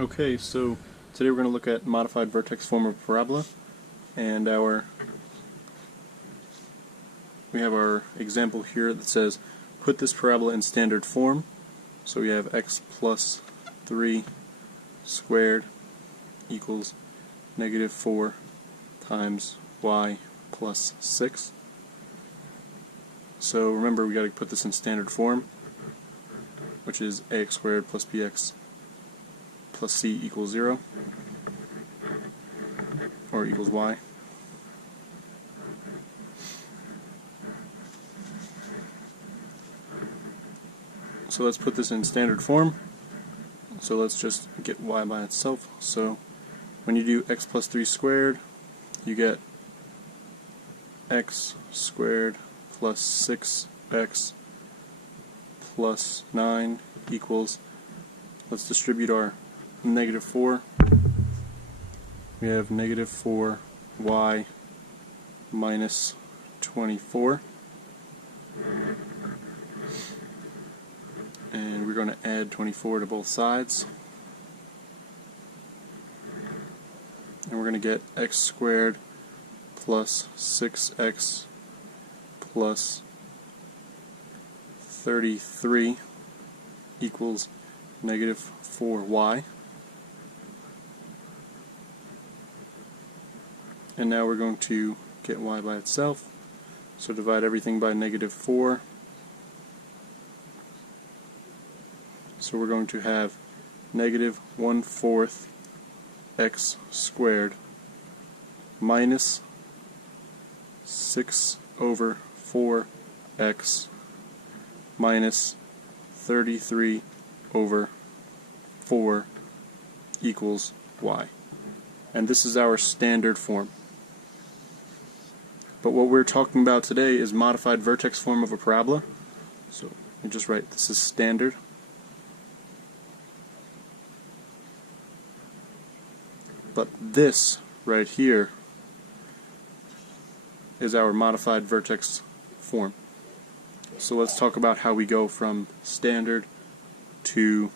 Okay, so today we're going to look at modified vertex form of parabola, and we have our example here that says put this parabola in standard form. So we have x plus 3 squared equals negative 4 times y plus 6. So remember, we got to put this in standard form, which is ax squared plus bx plus c equals 0, or equals y. So let's put this in standard form. So let's just get y by itself. So when you do x plus 3 squared, you get x squared plus 6x plus 9 equals, let's distribute our negative 4. We have negative 4y minus 24. And we're going to add 24 to both sides. And we're going to get x squared plus 6x plus 33 equals negative 4y. And now we're going to get y by itself. So divide everything by negative 4. So we're going to have negative 1/4 x squared minus 6 over 4x minus 33 over 4 equals y. And this is our standard form. But what we're talking about today is modified vertex form of a parabola. So you just write this is standard. But this right here is our modified vertex form. So let's talk about how we go from standard to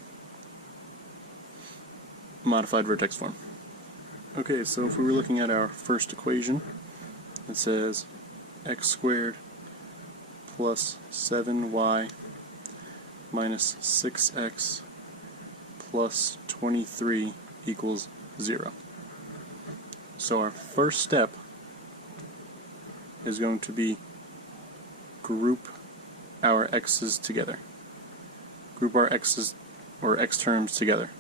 modified vertex form. Okay, so if we were looking at our first equation, it says x squared plus 7y minus 6x plus 23 equals 0. So our first step is going to be group our x's together. Group our x's or x terms together.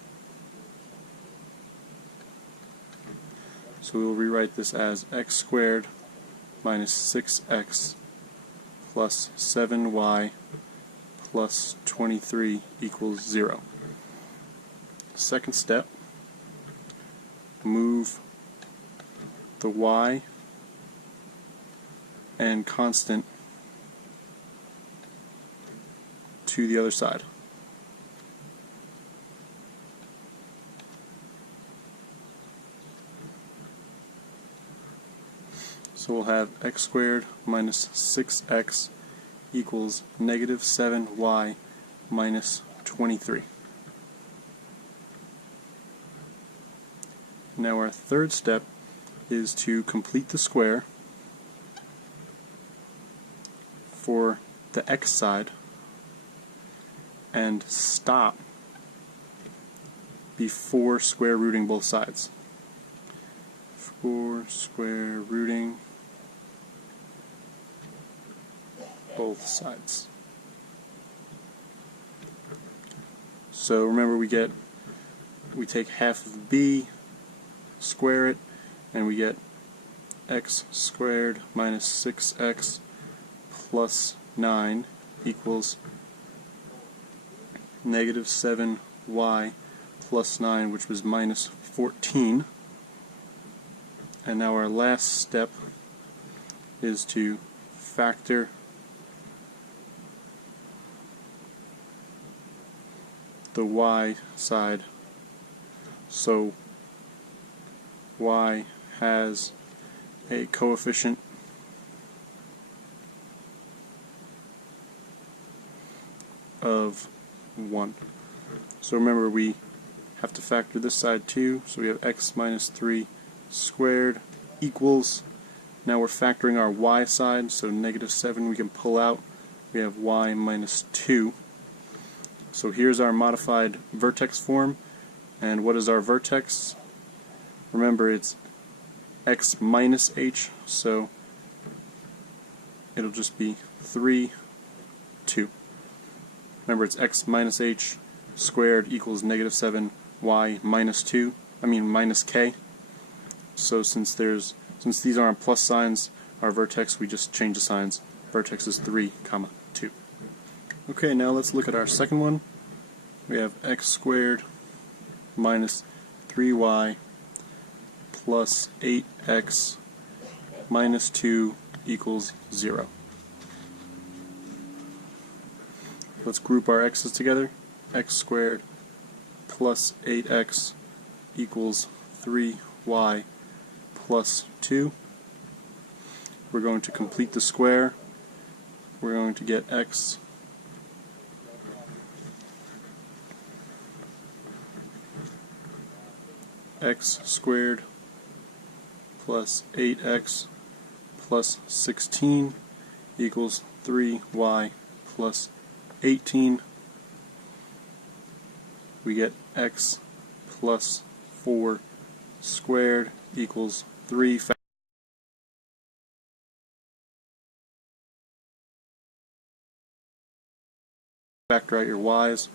So we will rewrite this as x squared minus 6x plus 7y plus 23 equals 0. Second step, move the y and constant to the other side. So we'll have x squared minus 6x equals negative 7y minus 23. Now our third step is to complete the square for the x side and stop before square rooting both sides. For square rooting both sides. So remember, we take half of b, square it, and we get x squared minus 6x plus 9 equals negative 7y plus 9, which was minus 14. And now our last step is to factor the y side. So y has a coefficient of 1. So remember, we have to factor this side too, so we have x minus 3 squared equals, now we're factoring our y side, so negative 7 we can pull out, we have y minus 2. So here's our modified vertex form, and what is our vertex? Remember, it's x minus h, so it'll just be 3, 2. Remember, it's x minus h squared equals negative 7 y minus 2, minus k. So since these aren't plus signs, our vertex, we just change the signs. Vertex is 3, 2. Okay, now let's look at our second one. We have x squared minus 3y plus 8x minus 2 equals 0. Let's group our x's together. X squared plus 8x equals 3y plus 2. We're going to complete the square. We're going to get x squared plus 8x plus 16 equals 3y plus 18. We get x plus 4 squared equals 3. Factor out your y's.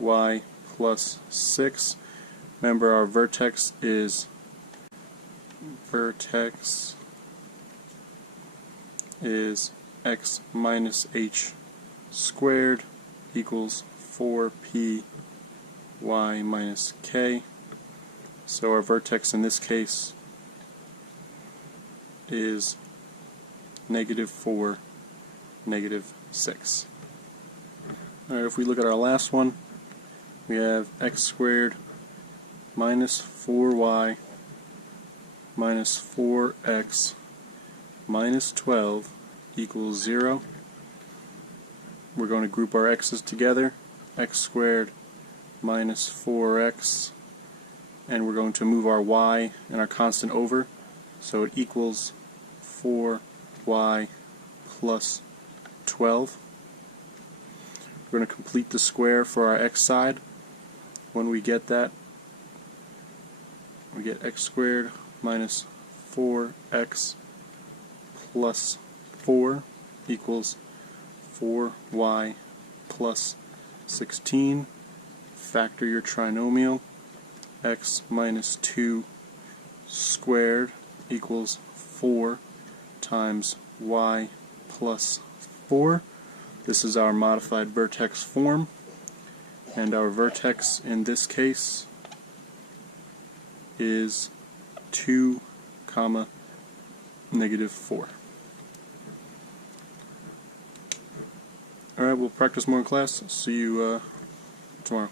Y plus 6. Remember, our vertex is x minus h squared equals 4p y minus k. So our vertex in this case is negative 4, negative 6. Alright, if we look at our last one, we have x squared minus 4y minus 4x minus 12 equals 0. We're going to group our x's together. X squared minus 4x, and we're going to move our y and our constant over, so it equals 4y plus 12. We're going to complete the square for our x side. When we get that, we get x squared minus 4x plus 4 equals 4y plus 16. Factor your trinomial. X minus 2 squared equals 4 times y plus 4. This is our modified vertex form, and our vertex in this case is 2, negative 4. Alright, we'll practice more in class. See you tomorrow.